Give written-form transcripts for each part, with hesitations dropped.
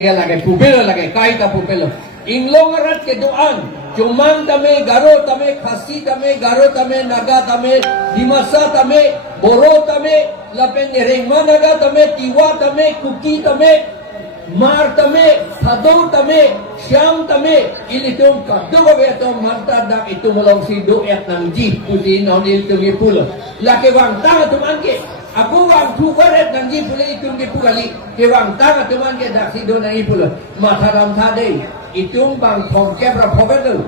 lagi pupil lagi kai ta pupil inglong arat ke doan cuman tame garo tame khasi tame garo tame naga tame dimasa tame boro tame lapen rengma naga tame tiwa tame kuki tame mar tame thado tame syam tame ilitum kadu be to manta dak itu molong si do et nang ji puji nonil tu gipul lake wang ta tu angke aku wang tu karet nang ji pula itu gipuli ke wang ta tu angke dak si do nang ipul mataram thade itu bang phongke pra phogadu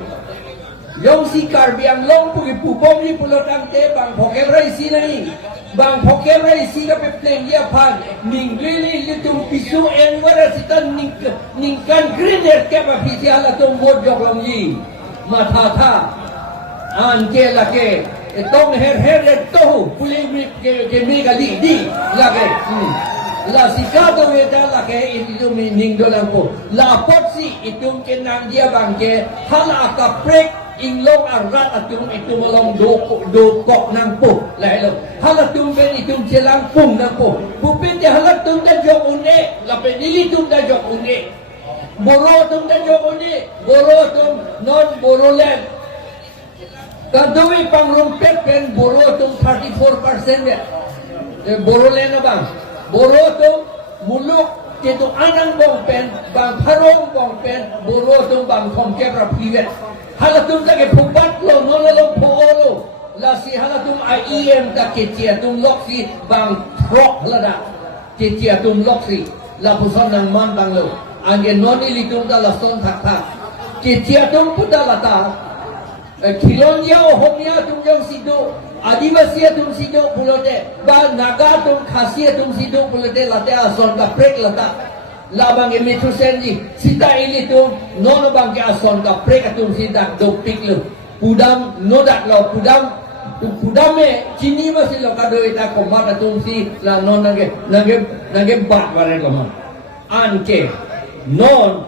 yong si kar biang long pugi pupom ni pulo tangte bang phongke rai si nai bang phongke rai si ka pe pleng dia phan ninglili litum pisu en wara sitan ningkan griner ke pa pisi ala tum bod jok long yi matha tha an ke la ke tong her to puli mi ke mi gali di la ke la sikado weda la ke itu mi ning dolang po la potsi itu kenang dia bang ke hala ka prek inglong arat atung itu molong do kok nang po la lo hala tung ben itu jelang pung nang po pupin dia hala tung da jok une la pe nili tung da jok une boro tung da jok une boro tung non boro len kadoi pang rompet pen boro tung 34% ya boro len bang boro tung muluk itu anang bong pen bang parong bong pen boro tung bang khomke pra privet halatum ta ke phubat lo nololo pholo la si halatum IEM ta ke chia tum lok si bang throk lada ke chia tum lok si la pusan nang man bang lo ange noni litum ta la son thak tha ke chia tum pudalata khilon yao homya tum jong sido adivasi tum sido pulote ba naga tum khasi tum sido pulote late ason ka prek lata labang emetro senji sita ini tu nono bang ke ason ka prek atum sidak do piklu pudam nodak lo pudam me chini masih lo kado ita komat atum si la non nage bat ware komat anke non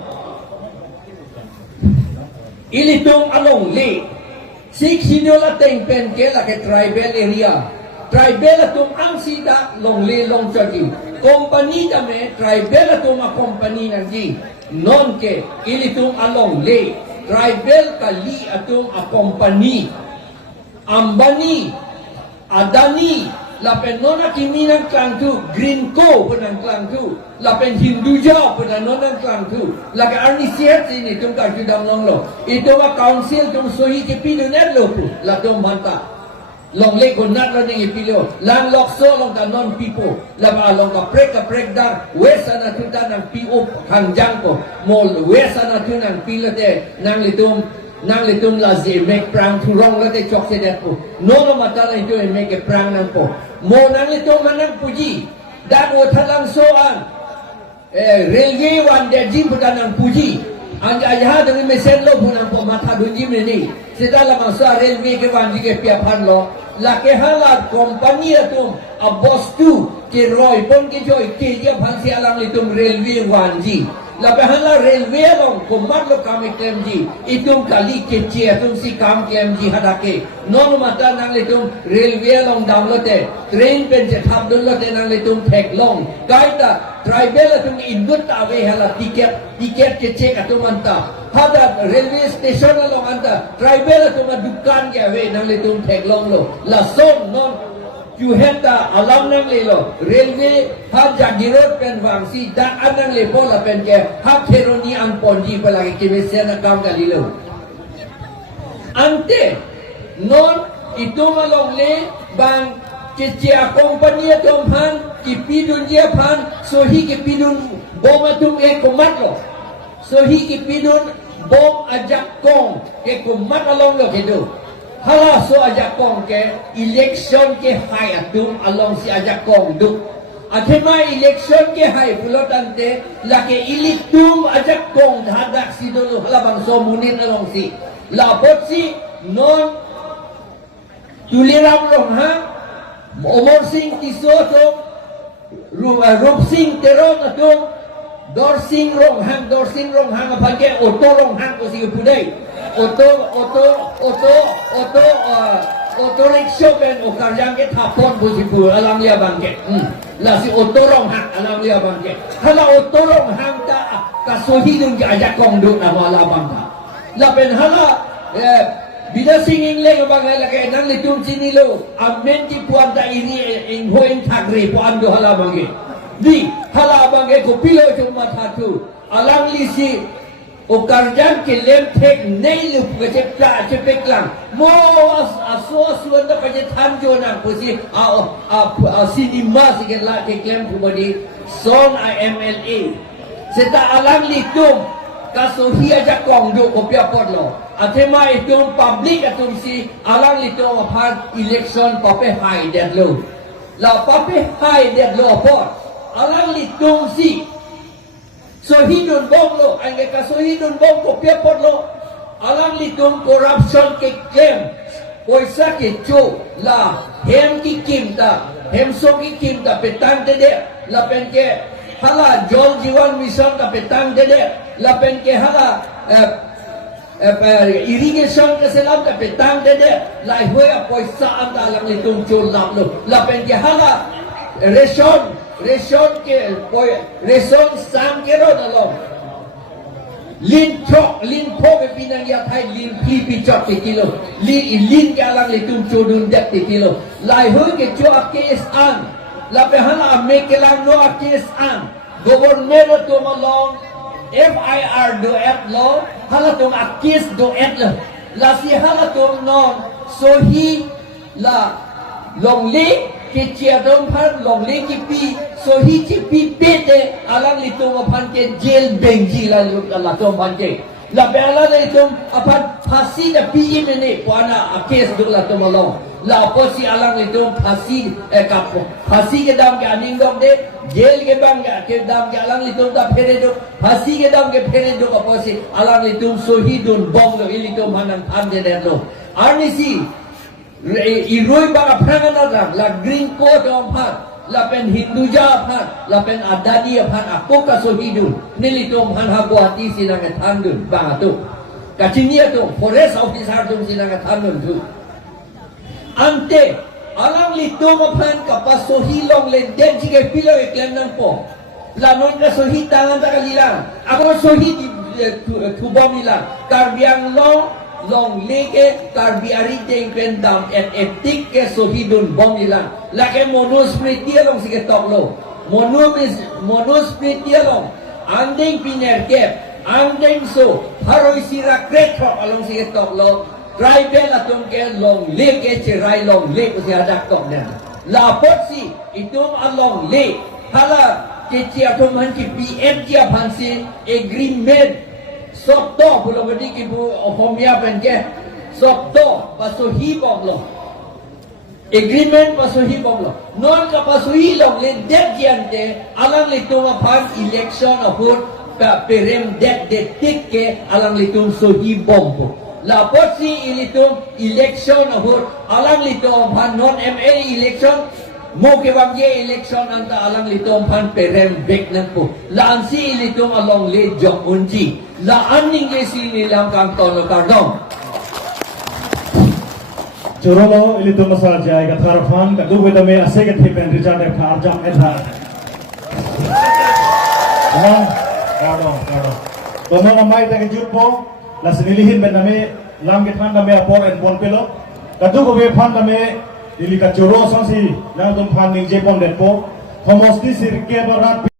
ilitung along le sik sinola teng pen ke la ke tribal area tribal atum ang sida long le long chagi company dame tribal atum a company nangi non ke ilitung along le tribal kali atum a company ambani adani lapen nona kiminang klang tu greenco penang klang tu lapen hinduja penang nona klang tu lagi arni sihat sini tum ka judam long lo itu ma council tum sohi ke pidunet lo pu la tum manta long le ko nat lo ni pilo lang lokso long ka non pipo la ba long ka prek dar wesana tu ta nang PO hangjang ko mol wesana tu nang pilo te nang litum la ze make prang tu rong la te chok se det po no mata la itu make prang nang po mo nang litum manang puji dan o thalang so an railway wan de jim putan nang puji anja ya dengan mesen lo punang po mata dunjim ni sita la masa railway ke wan ke pia phan lo la ke hala company atum a boss tu ke roy pon ke joy ke dia phan si alang litum railway wan ji la hala railway long komat lo kami klem ji itum kali ke chia tum si kam klem ji hadake non mata nang litum railway long dam lo te train pen je thap dun lo te nang litum thek long kaita tribal atum indut ave hala tiket ke check atum anta hada railway station lo anta tribal atum dukan ke ave nang litum thek long lo la son non you had the alam nang le lo railway hab jagirot pen wangsi dan anang le bola pen ke hab theroni ang ponji palagi kimesen akam kali lo ante non itu malong le bang kecia company tomhan kipidun dia phan sohi kipidun bom atum komat lo sohi kipidun bom ajak kong ke komat along lo kedo hala so ajak kong ke election ke hai atum along si ajak kong duk athema election ke hai pulotante lake ilitum ajak kong hadak si dulu hala bang so munin along si labot si non tuliram long ha omor sing tisoto rup sing terong atum dor sing rong hang apa ke oto rong hang ko si pudai oto rickshaw pen o karjang ke thapon bu si pu alam lia bangke la si oto rong hang alam lia bangke hala oto rong hang ta kasuhidun ka ajak kong doon na wala bang ka. Lapen hala, bila singing le ko bang hala kaya nang litung sinilo, amen ti puanta ini inhoin thagre po ando hala bang di hala bang ko pilo cuma thatu, alang lisi o karjan ke lem tek nei lup ke cepta cepek lang, mo aso suanda kaje thanjo nang pusi sinima sikit lah ke lem kubadi son IMLA. Seta alang litung kasuhi aja kong do kopia podlo. Atema itung public atung si alang litung apart election pape high dead low. La pape high dead low pot. Alang litung si so hidun bong lo angge kasuhi dun bong kopia podlo. Alang litung corruption ke claim. Poisa ke cho la hem ki kimta hem so ki kimta petang de la pen ke hala jol jiwan mission ka petang dede lapen ke hala irrigation ka selam ka petang dede lai hoya poisa anda lang litung chul nam lo lapen ke hala reson ke reson sam ke ro dalom lin po ke pinang ya thai lin pi chok ke kilo lin ke alang litung chudun dek ke kilo lai hoy ke cho akes an lape hala make lang no akis an government to malong FIR do et lo hala to akis do et lo la si hala to non so hi la long le ke chia dom phan long le ki pi so hi ki pi pete alang li to phan ke jail benji la lu la to phan ke la bela le to apan phasi da pi imene kwana akis do la to malong la posi alang itu phasi kapo phasi ke dam ke aning dom de jail ke bang ke dam ke alang itu da phere do phasi ke dam ke phere do posi alang itu sohidun bong do ilito manang ande de lo arnisi iroi bang aprangan la green coat om phat la pen hinduja phat la pen adani phat apoka sohidun nilito man ha guati sinang thandun bang tu kachinia tu forest officer tu sinang thandun tu ante alang litung aphan kapasohi long len den jike pilo eklem nan po lanon ka sohi tangan ta kalilang ako sohi tubom nila karbiang long leke karbiari teng pendam et etik ke sohi dun bom nila lake monosmriti long sige toklo monosmriti long andeng piner kep andeng so haroi sira kretro along sige toklo tribal atong ke long le ke chirai long le ko siya daktok na la potsi itum along le hala ke chia to man ki PM kia phansi agreement sopto bulawadi ki bu homia pen ke sopto pasohi bonglo agreement pasohi bonglo non ka pasohi long le det jiante alang le to phan election ahut ka perem det de tik ke alang le tum sohi bombo la potsi ilitum election ahur alang litom phan non MA election mo ke bangye election anta alang litom phan perem bek nan po la ansi ilitum along le jong unji la aning le si nilam kang tono kardom Chorolo ilitum masal jai ka tharafan ka duwe dame ase ke thipen rija de khar jam etha karo tono namai ta ke jupo la sinilihin ben name lam ke than name apor en bon pelo kadu ko be phan name ili ka choro sang si na dum phan ning je pom den po homos ti sir ke no rat